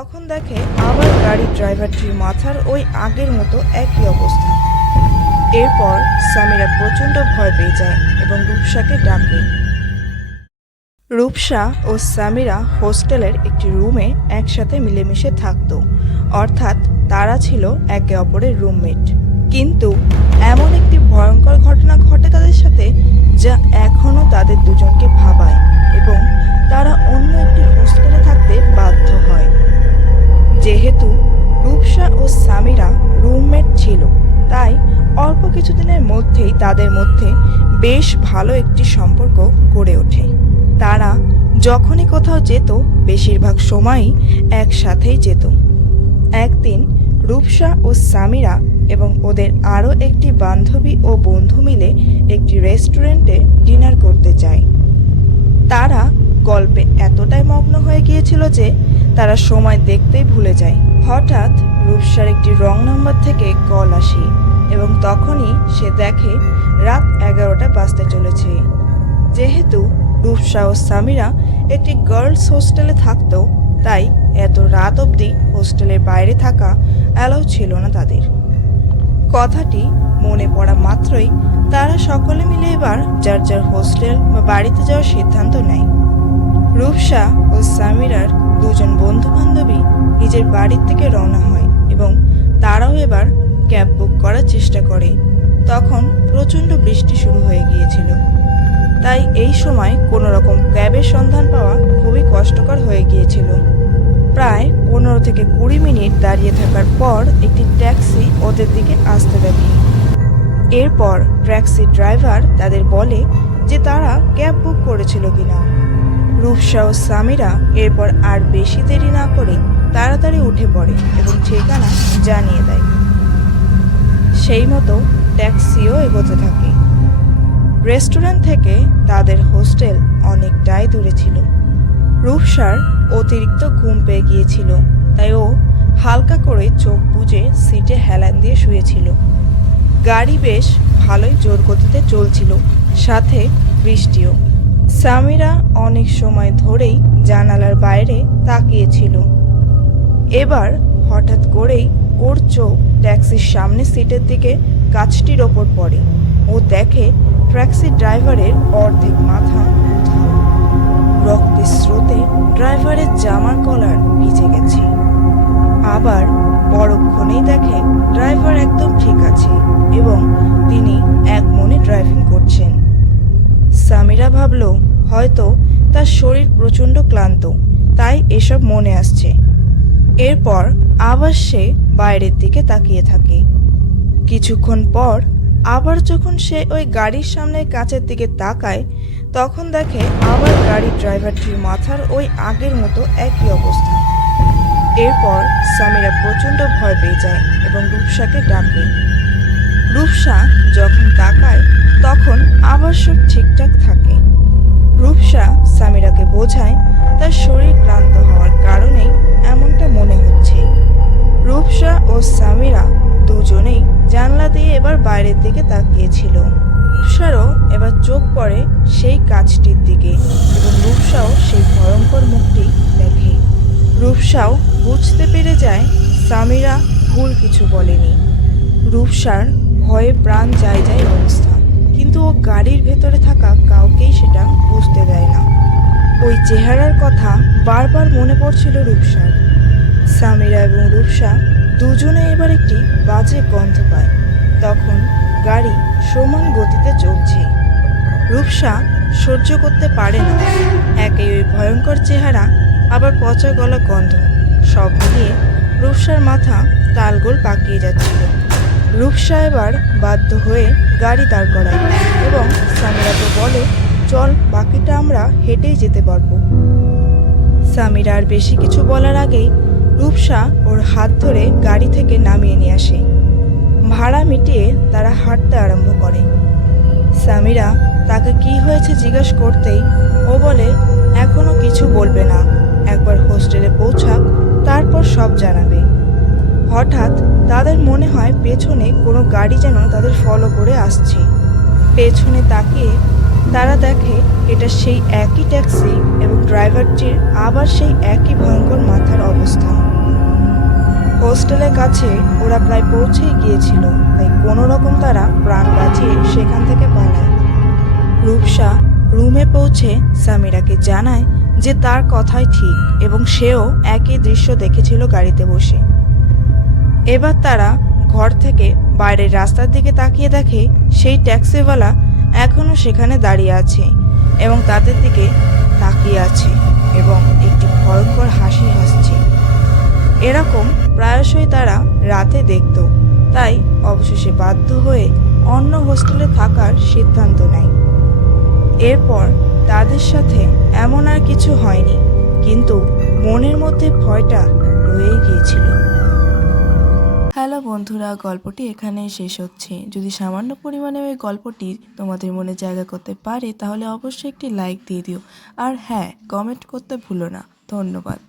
তখন দেখে আবার গাড়ির ড্রাইভারটির মাথার ওই আগের মতো একই অবস্থা। এরপর সামিরা প্রচণ্ড ভয় পেয়ে যায় এবং রূপসাকে ডাকে। রূপসা ও সামিরা হোস্টেলের একটি রুমে একসাথে মিলেমিশে থাকত, অর্থাৎ তারা ছিল একে অপরের রুমমেট। কিন্তু এমন একটি ভয়ঙ্কর ঘটনা ঘটে তাদের সাথে, যা এখনও তাদের দুজনকে ভাবায় এবং তারা অন্য একটি হোস্টেলে থাকতে বাধ্য হয়। যেহেতু রূপসা ও সামিরা রুমমেট ছিল, তাই অল্প কিছুদিনের মধ্যেই তাদের মধ্যে বেশ ভালো একটি সম্পর্ক গড়ে ওঠে। তারা যখনই কোথাও যেত, বেশিরভাগ সময়ই একসাথেই যেত। একদিন রূপসা ও সামিরা এবং ওদের আরও একটি বান্ধবী ও বন্ধু মিলে একটি রেস্টুরেন্টে ডিনার করতে যায়। তারা গল্পে এতটাই মগ্ন হয়ে গিয়েছিল যে তারা সময় দেখতেই ভুলে যায়। হঠাৎ রূপসার একটি রং নাম্বার থেকে কল আসে এবং তখনই সে দেখে রাত 11টা বাজতে চলেছে। যেহেতু রূপসা ও সামিরা একটি গার্লস হোস্টেলে থাকতো, তাই এত রাত অবধি হোস্টেলের বাইরে থাকা অ্যালাউ ছিল না তাদের। কথাটি মনে পড়া মাত্রই তারা সকলে মিলে এবার যার যার হোস্টেল বা বাড়িতে যাওয়ার সিদ্ধান্ত নেয়। রূপসা ও সামিরার দুজন বন্ধু বান্ধবী নিজের বাড়ির থেকে রওনা হয় এবং তারাও এবার ক্যাব বুক করার চেষ্টা করে। তখন প্রচণ্ড বৃষ্টি শুরু হয়ে গিয়েছিল, তাই এই সময় কোনো রকম ক্যাবের সন্ধান পাওয়া খুবই কষ্টকর হয়ে গিয়েছিল। প্রায় 15 থেকে 20 মিনিট দাঁড়িয়ে থাকার পর একটি ট্যাক্সি ওদের দিকে আসতে দেখে। এরপর ট্যাক্সি ড্রাইভার তাদের বলে যে তারা ক্যাব বুক করেছিল কিনা। রূপসা ও সামিরা এরপর আর বেশি দেরি না করে তাড়াতাড়ি উঠে পড়ে এবং ঠিকানা জানিয়ে দেয়। সেই মতো ট্যাক্সিও এগোতে থাকে। রেস্টুরেন্ট থেকে তাদের হোস্টেল অনেকটাই দূরে ছিল। রূপসার অতিরিক্ত ঘুম পেয়ে গিয়েছিল, তাই ও হালকা করে চোখ বুজে সিটে হেলান দিয়ে শুয়েছিল। গাড়ি বেশ ভালোই জোর গতিতে চলছিল, সাথে বৃষ্টিও। সামিরা অনেক সময় ধরেই জানালার বাইরে তাকিয়েছিল। এবার হঠাৎ করেই ওর চোখ ট্যাক্সির সামনে সিটের দিকে কাচটির ওপর পড়ে। ও দেখে ট্যাক্সি ড্রাইভারের অর্ধেক মাথা উধাও। রক্তের স্রোতে ড্রাইভারের জামার কলার ভিজে গেছে। আবার পরক্ষণেই দেখে ড্রাইভার একদম ঠিক আছে এবং তিনি এক মনে ড্রাইভিং করছেন। সামিরা ভাবল হয়তো তার শরীর প্রচণ্ড ক্লান্ত, তাই এসব মনে আসছে। এরপর আবার সে বাইরের দিকে তাকিয়ে থাকে। কিছুক্ষণ পর আবার যখন সে ওই গাড়ির সামনে কাচের দিকে তাকায়, তখন দেখে আবার গাড়ির ড্রাইভারটির মাথার ওই আগের মতো একই অবস্থা। এরপর সামিরা প্রচণ্ড ভয় পেয়ে যায় এবং রূপসাকে ডাকে। রূপসা যখন তাকায়, তখন আবার সব ঠিকঠাক থাকে। রূপসা সামিরাকে বোঝায় তার শরীর ক্লান্ত হওয়ার কারণেই এমনটা মনে হচ্ছে। রূপসা ও সামিরা দুজনেই জানলা দিয়ে এবার বাইরের দিকে তাকিয়েছিল। রূপসারও এবার চোখ পড়ে সেই কাজটির দিকে এবং রূপসাও সেই ভয়ঙ্কর মুখটি দেখে। রূপসাও বুঝতে পেরে যায় সামিরা ভুল কিছু বলেনি। রূপসার ভয়ে প্রাণ যায় যায় অবস্থা, কিন্তু ও গাড়ির ভেতরে থাকা কাউকেই সেটা বুঝতে দেয় না। ওই চেহারার কথা বারবার মনে পড়ছিল রূপসার। সামিরা এবং রূপসা দুজনে এবার একটি বাজে গন্ধ পায়। তখন গাড়ি সমান গতিতে চলছে। রূপসা সহ্য করতে পারে না, একে ওই ভয়ঙ্কর চেহারা, আবার পচা গলা গন্ধ, সব মিলিয়ে রূপসার মাথা তালগোল পাকিয়ে যাচ্ছিল। রূপসা এবার বাধ্য হয়ে গাড়ি দাঁড় করায় এবং সামিরাকে বলে, চল, বাকিটা আমরা হেঁটেই যেতে পারবো। সামিরা আর বেশি কিছু বলার আগেই রূপসা ওর হাত ধরে গাড়ি থেকে নামিয়ে নিয়ে আসে। ভাড়া মিটিয়ে তারা হাঁটতে আরম্ভ করে। সামিরা তাকে কি হয়েছে জিজ্ঞেস করতেই ও বলে এখনো কিছু বলবে না, একবার হোস্টেলে পৌঁছাক, তারপর সব জানাবে। হঠাৎ তাদের মনে হয় পেছনে কোনো গাড়ি যেন তাদের ফলো করে আসছে। পেছনে তাকিয়ে তারা দেখে এটা সেই একই ট্যাক্সি এবং ড্রাইভার ড্রাইভারটির আবার সেই একই ভয়ঙ্কর মাথার অবস্থা। হোস্টেলের কাছে ওরা প্রায় পৌঁছেই গিয়েছিল, তাই কোনো রকম তারা প্রাণ বাঁচিয়ে সেখান থেকে পালায়। রূপসা রুমে পৌঁছে সামিরাকে জানায় যে তার কথাই ঠিক এবং সেও একই দৃশ্য দেখেছিল গাড়িতে বসে। এবার তারা ঘর থেকে বাইরের রাস্তার দিকে তাকিয়ে দেখে সেই ট্যাক্সিওয়ালা এখনো সেখানে দাঁড়িয়ে আছে এবং তাদের দিকে তাকিয়ে আছে এবং একটি ভয়ঙ্কর হাসি হাসছে। এরকম প্রায়শই তারা রাতে দেখত, তাই অবশেষে বাধ্য হয়ে অন্য হোস্টেলে থাকার সিদ্ধান্ত নেয়। এরপর তাদের সাথে এমন আর কিছু হয়নি, কিন্তু মনের মধ্যে ভয়টা রয়ে গিয়েছিল। হ্যালো বন্ধুরা, গল্পটি এখানেই শেষ হচ্ছে। যদি সামান্য পরিমাণে ওই গল্পটি তোমাদের মনে জায়গা করতে পারে তাহলে অবশ্যই একটি লাইক দিয়ে দিও, আর হ্যাঁ, কমেন্ট করতে ভুলো না। ধন্যবাদ।